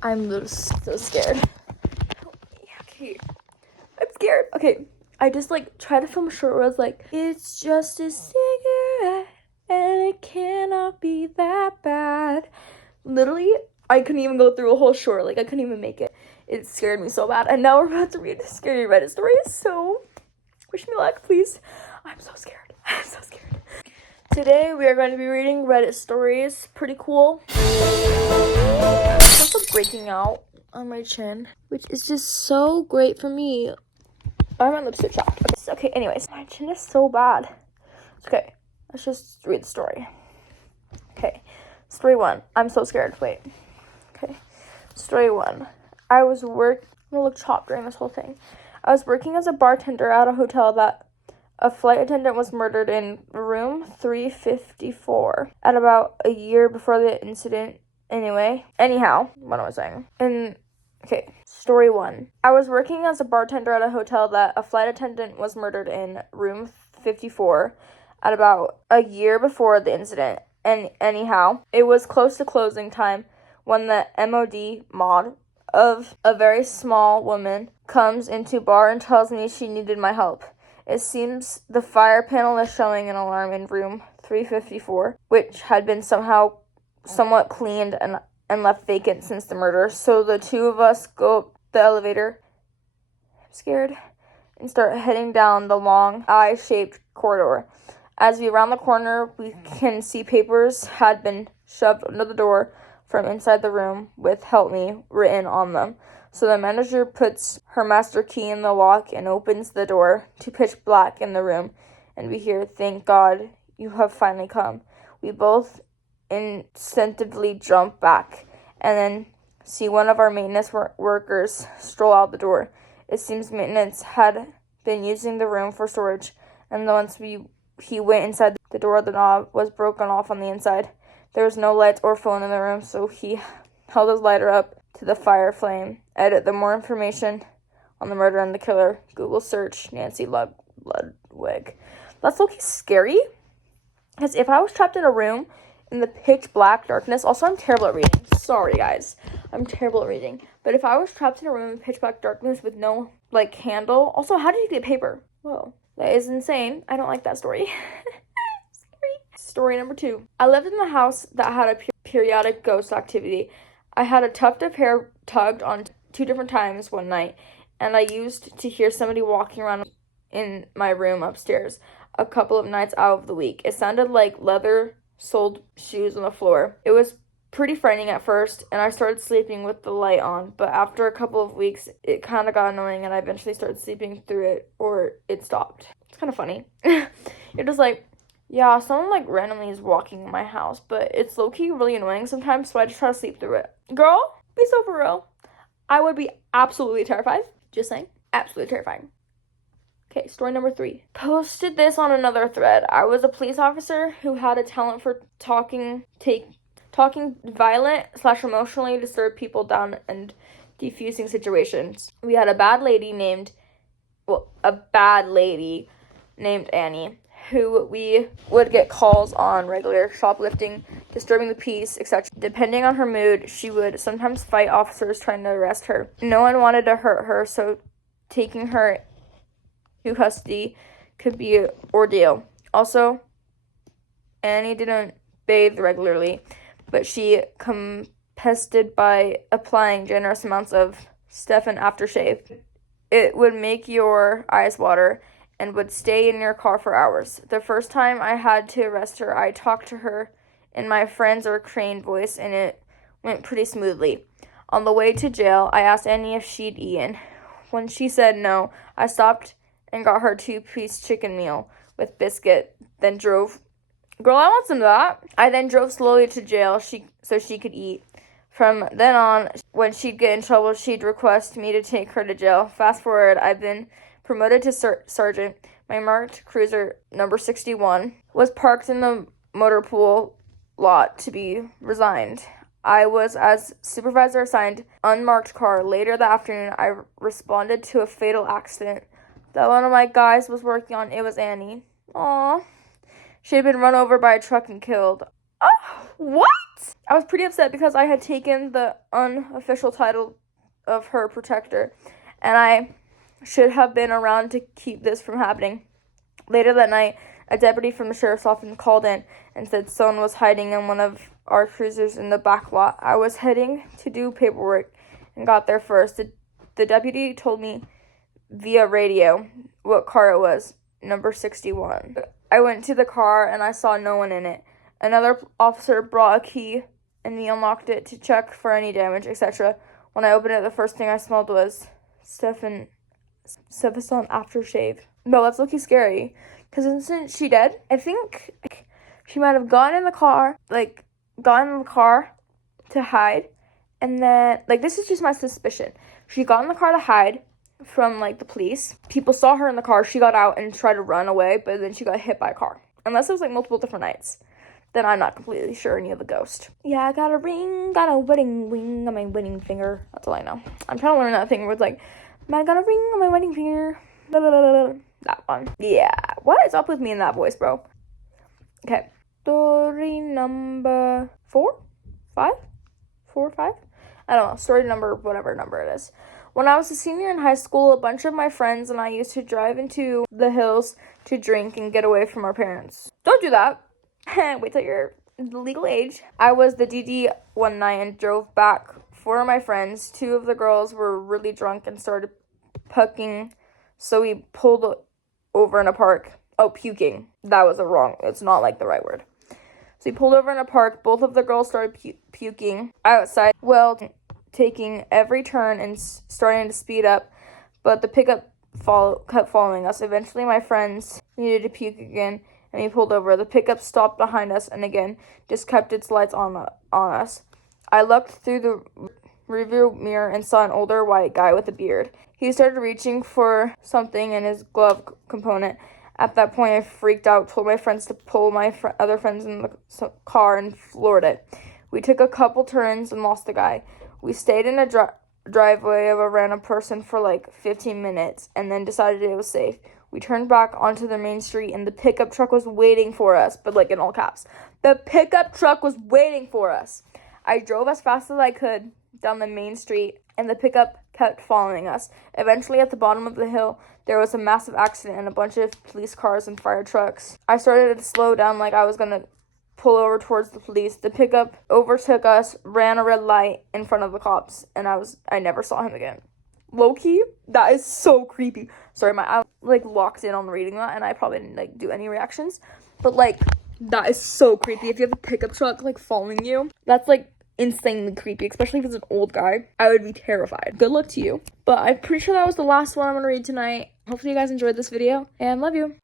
I'm so scared. Okay, I'm scared. Okay, I just tried to film a short where I was like, it's just a cigarette and it cannot be that bad. Literally, I couldn't even go through a whole short. I couldn't even make it. It scared me so bad. And now we're about to read a scary Reddit story. So, wish me luck, please. I'm so scared. I'm so scared. Today, we are going to be reading Reddit stories. Pretty cool. There's also breaking out on my chin, which is just so great for me. I have my lipstick chopped. Okay, anyways, my chin is so bad. Okay, let's just read the story. Okay, story 1. I'm so scared. Wait. Okay, story 1. I'm gonna look chopped during this whole thing. I was working as a bartender at a hotel that a flight attendant was murdered in room 354 at about a year before the incident. Anyhow, what am I saying? Okay, story 1. I was working as a bartender at a hotel that a flight attendant was murdered in room 54 at about a year before the incident. And anyhow, it was close to closing time when the mod of a very small woman comes into bar and tells me she needed my help. It seems the fire panel is showing an alarm in room 354, which had been somewhat cleaned and left vacant since the murder. So the two of us go up the elevator, I'm scared, and start heading down the long I-shaped corridor. As we round the corner, we can see papers had been shoved under the door from inside the room with "Help Me" written on them. So the manager puts her master key in the lock and opens the door to pitch black in the room, and we hear, "Thank God you have finally come." We both instinctively jump back and then see one of our maintenance workers stroll out the door. It seems maintenance had been using the room for storage, and once he went inside the door, the knob was broken off on the inside. There was no lights or phone in the room, so he held his lighter up to the fire flame. Edit the more information on the murder and the killer. Google search Nancy Ludwig. That's low-key scary, because if I was trapped in a room in the pitch black darkness, also I'm terrible at reading. Sorry, guys. I'm terrible at reading. But if I was trapped in a room in pitch black darkness with no, candle, also, how did you get paper? Whoa. That is insane. I don't like that story. Story number 2. I lived in the house that had a periodic ghost activity. I had a tuft of hair tugged on 2 different times one night, and I used to hear somebody walking around in my room upstairs a couple of nights out of the week. It sounded like leather-soled shoes on the floor. It was pretty frightening at first, and I started sleeping with the light on, but after a couple of weeks, it kind of got annoying, and I eventually started sleeping through it, or it stopped. It's kind of funny. You're just yeah, someone randomly is walking in my house, but it's low-key really annoying sometimes, so I just try to sleep through it. Girl, be so for real. I would be absolutely terrified. Just saying. Absolutely terrifying. Okay, story number 3. Posted this on another thread. I was a police officer who had a talent for talking violent / emotionally disturbed people down and defusing situations. We had a bad lady named Annie, who we would get calls on regular, shoplifting, disturbing the peace, etc. Depending on her mood, she would sometimes fight officers trying to arrest her. No one wanted to hurt her, so taking her to custody could be an ordeal. Also, Annie didn't bathe regularly, but she compensated by applying generous amounts of Stefan aftershave. It would make your eyes water and would stay in your car for hours. The first time I had to arrest her, I talked to her in my friend's or trained voice, and it went pretty smoothly. On the way to jail, I asked Annie if she'd eaten. When she said no, I stopped and got her 2-piece chicken meal with biscuit, then drove. Girl, I want some of that. I then drove slowly to jail so she could eat. From then on, when she'd get in trouble, she'd request me to take her to jail. Fast forward, I've been promoted to sergeant. My marked cruiser, number 61, was parked in the motor pool lot to be resigned. I was as supervisor assigned unmarked car. Later that afternoon, I responded to a fatal accident that one of my guys was working on. It was Annie. Aww. She had been run over by a truck and killed. Oh! What? I was pretty upset because I had taken the unofficial title of her protector, and I should have been around to keep this from happening. Later that night, a deputy from the sheriff's office called in and said someone was hiding in one of our cruisers in the back lot. I was heading to do paperwork and got there first. The deputy told me via radio what car it was, number 61. I went to the car and I saw no one in it. Another officer brought a key and we unlocked it to check for any damage, etc. When I opened it, the first thing I smelled was Stefan aftershave. No, that's looking scary. Because isn't she dead? I think she might have gotten in the car to hide. And then, this is just my suspicion. She got in the car to hide from, the police. People saw her in the car. She got out and tried to run away, but then she got hit by a car. Unless it was, multiple different nights. Then I'm not completely sure any of the ghost. Yeah, I got a wedding ring on my wedding finger. That's all I know. I'm trying to learn that thing where it's I got a ring on my wedding finger. Blah, blah, blah, blah. That one. Yeah. What is up with me in that voice, bro? Okay. Story number 4? 5? 4 or 5? I don't know. Story number, whatever number it is. When I was a senior in high school, a bunch of my friends and I used to drive into the hills to drink and get away from our parents. Don't do that. Wait till you're the legal age. I was the DD one night and drove back. 4 of my friends, 2 of the girls were really drunk and started puking, so we pulled over in a park. Oh, puking. That was it's not the right word. So we pulled over in a park. Both of the girls started puking outside, taking every turn and starting to speed up, but the pickup kept following us. Eventually, my friends needed to puke again, and we pulled over. The pickup stopped behind us and again just kept its lights on us. I looked through the rearview mirror and saw an older white guy with a beard. He started reaching for something in his glove component. At that point, I freaked out, told my friends to pull my other friends in the car and floored it. We took a couple turns and lost the guy. We stayed in a driveway of a random person for 15 minutes and then decided it was safe. We turned back onto the main street and the pickup truck was waiting for us, but in all caps. The pickup truck was waiting for us. I drove as fast as I could down the main street and the pickup kept following us. Eventually, at the bottom of the hill, there was a massive accident and a bunch of police cars and fire trucks. I started to slow down I was going to pull over towards the police. The pickup overtook us, ran a red light in front of the cops, and I never saw him again. Low-key, that is so creepy. Sorry, my eye locked in on reading that, and I probably didn't do any reactions. But that is so creepy. If you have a pickup truck following you, that's insanely creepy, especially if it's an old guy. I would be terrified. Good luck to you. But I'm pretty sure that was the last one I'm gonna read tonight. Hopefully you guys enjoyed this video, and love you.